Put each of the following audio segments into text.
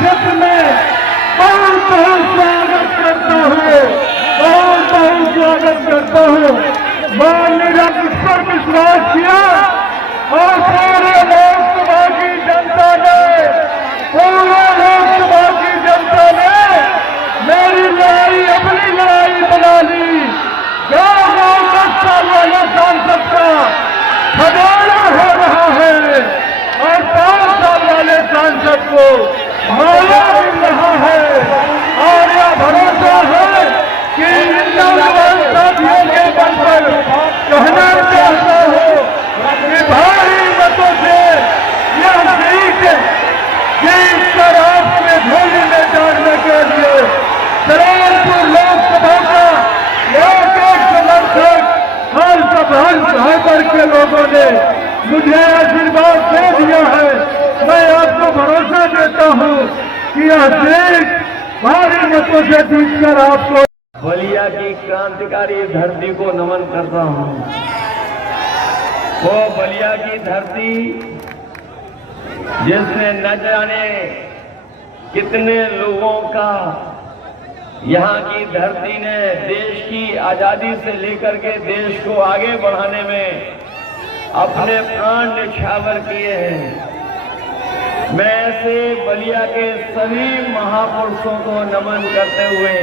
क्षेत्र में बहुत बहुत स्वागत करता हूँ, बहुत बहुत स्वागत करता हूँ। माननीय इस पर विश्वास किया और पूरे लोकसभा की जनता ने, पूरे लोकसभा की जनता ने मेरी लड़ाई अपनी लड़ाई बना ली। गाँव-गाँव 10 साल वाले सांसद का खजाना हो रहा है और 5 साल वाले सांसद को माला मिल रहा है। और यह भरोसा है कि इन नौजवान साथियों के बल पर कहना चाहता हूँ कि भारी मतों से यह सीट कर आपके झोली में डालने के लिए सलेमपुर लोकसभा का एक समर्थक हर वर्ग के लोगों ने मुझे आशीर्वाद दे दिया है। मैं आपको भरोसा देता हूँ कि यह सीट भारी मतों से जीतकर आपको बलिया की क्रांतिकारी धरती को नमन करता हूँ। वो बलिया की धरती जिसने न जाने कितने लोगों का, यहाँ की धरती ने देश की आजादी से लेकर के देश को आगे बढ़ाने में अपने प्राण न्यौछावर किए हैं। मैं ऐसे बलिया के सभी महापुरुषों को नमन करते हुए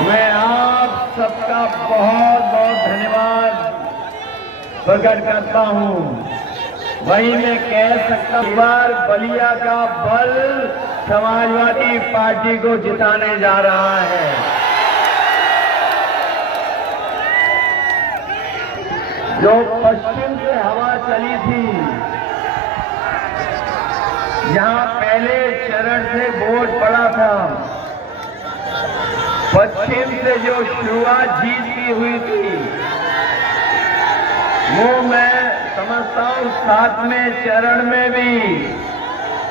मैं आप सबका बहुत बहुत धन्यवाद प्रकट करता हूँ। वही मैं कह सकता हूँ, बार बलिया का बल समाजवादी पार्टी को जिताने जा रहा है। जो पश्चिम से हवा चली थी, जहां पहले चरण से वोट पड़ा था, पश्चिम से जो शुरुआत जीत की हुई थी, वो मैं समझता हूं 7वें चरण में भी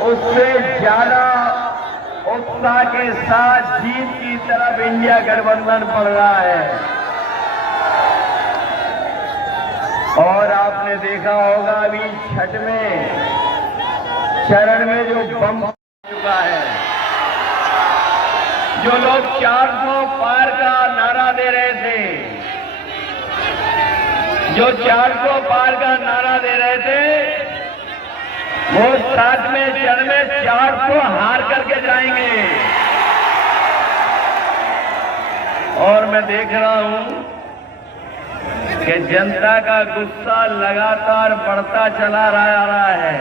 उससे ज्यादा उत्साह के साथ जीत की तरफ इंडिया गठबंधन बढ़ रहा है। और आपने देखा होगा अभी 6वें चरण में जो बम चुका है, जो लोग 400 पार का नारा दे रहे थे, जो 400 पार का नारा दे रहे थे, वो 7वें चरण में 400 हार करके जाएंगे। और मैं देख रहा हूं कि जनता का गुस्सा लगातार बढ़ता चला रहा है।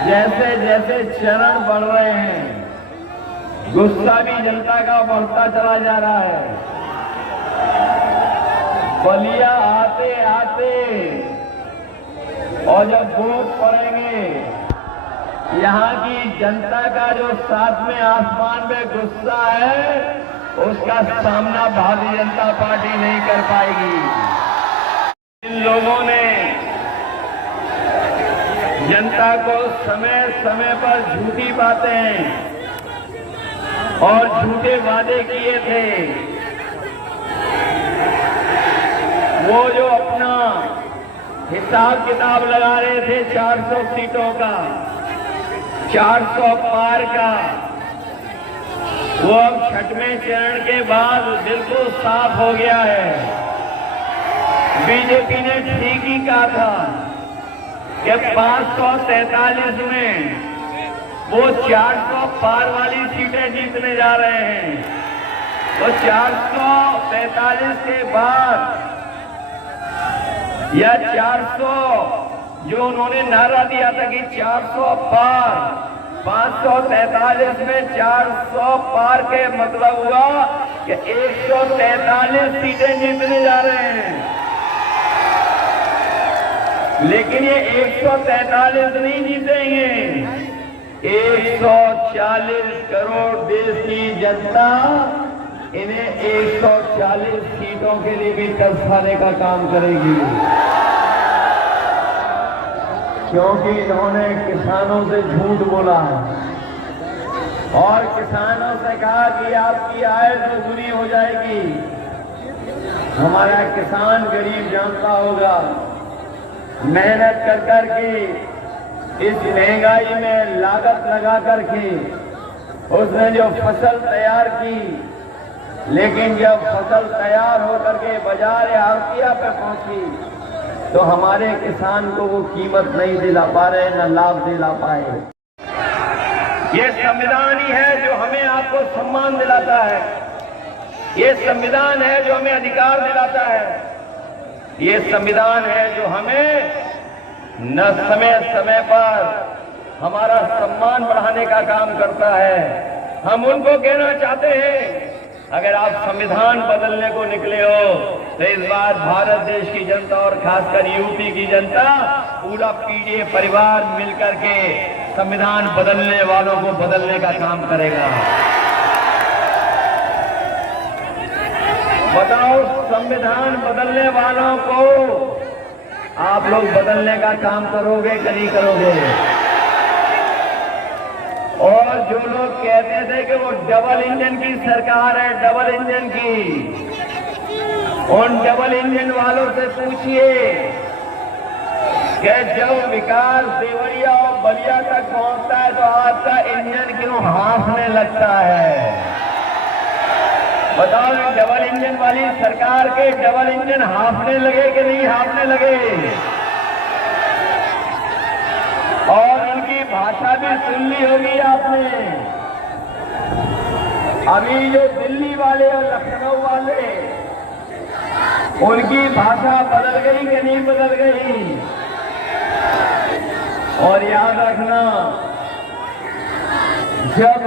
जैसे जैसे चरण बढ़ रहे हैं, गुस्सा भी जनता का बढ़ता चला जा रहा है। बलिया आते आते और जब वोट पड़ेंगे, यहाँ की जनता का जो 7वें आसमान में गुस्सा है, उसका सामना भारतीय जनता पार्टी नहीं कर पाएगी। इन लोगों ने जनता को समय समय पर झूठी बातें और झूठे वादे किए थे। वो जो अपना हिसाब किताब लगा रहे थे 400 सीटों का, 400 पार का, वो अब 6वें चरण के बाद बिल्कुल साफ हो गया है। बीजेपी ने ठीक ही कहा था कि 543 में वो 400 पार वाली सीटें जीतने जा रहे हैं। तो 443 के बाद या 400 जो उन्होंने नारा दिया था कि 400 पार, 543 में 400 पार के मतलब हुआ कि 143 सीटें जीतने जा रहे हैं। लेकिन ये 143 नहीं जीतेंगे, 140 करोड़ देश की जनता इन्हें 140 सीटों के लिए भी तरसाने का काम करेगी, क्योंकि इन्होंने किसानों से झूठ बोला और किसानों से कहा कि आपकी आय दोगुनी हो जाएगी। हमारा किसान गरीब जानता होगा, मेहनत कर करके इस महंगाई में लागत लगा करके उसने जो फसल तैयार की, लेकिन जब फसल तैयार होकर के बाजार या हटिया पे पहुंची तो हमारे किसान को वो कीमत नहीं दिला पा रहे, न लाभ दिला पाए। ये संविधान ही है जो हमें आपको सम्मान दिलाता है, ये संविधान है जो हमें अधिकार दिलाता है, ये संविधान है जो हमें न समय समय पर हमारा सम्मान बढ़ाने का काम करता है। हम उनको कहना चाहते हैं, अगर आप संविधान बदलने को निकले हो तो इस बार भारत देश की जनता और खासकर यूपी की जनता पूरा पीढ़ी परिवार मिलकर के संविधान बदलने वालों को बदलने का काम करेगा। बताओ, संविधान बदलने वालों को आप लोग बदलने का काम करोगे कि नहीं करोगे? और जो लोग कहते थे कि वो डबल इंजन की सरकार है, डबल इंजन की, उन डबल इंजन वालों से पूछिए कि जब विकास देवरिया और बलिया तक पहुंचता है तो आपका इंजन क्यों हाँफने लगता है? बताओ, डबल इंजन वाली सरकार के डबल इंजन हाँफने लगे कि नहीं हाँफने लगे? और उनकी भाषा भी सुन ली होगी आपने। अभी जो दिल्ली वाले और लखनऊ वाले, उनकी भाषा बदल गई कि नहीं बदल गई? और याद रखना, जब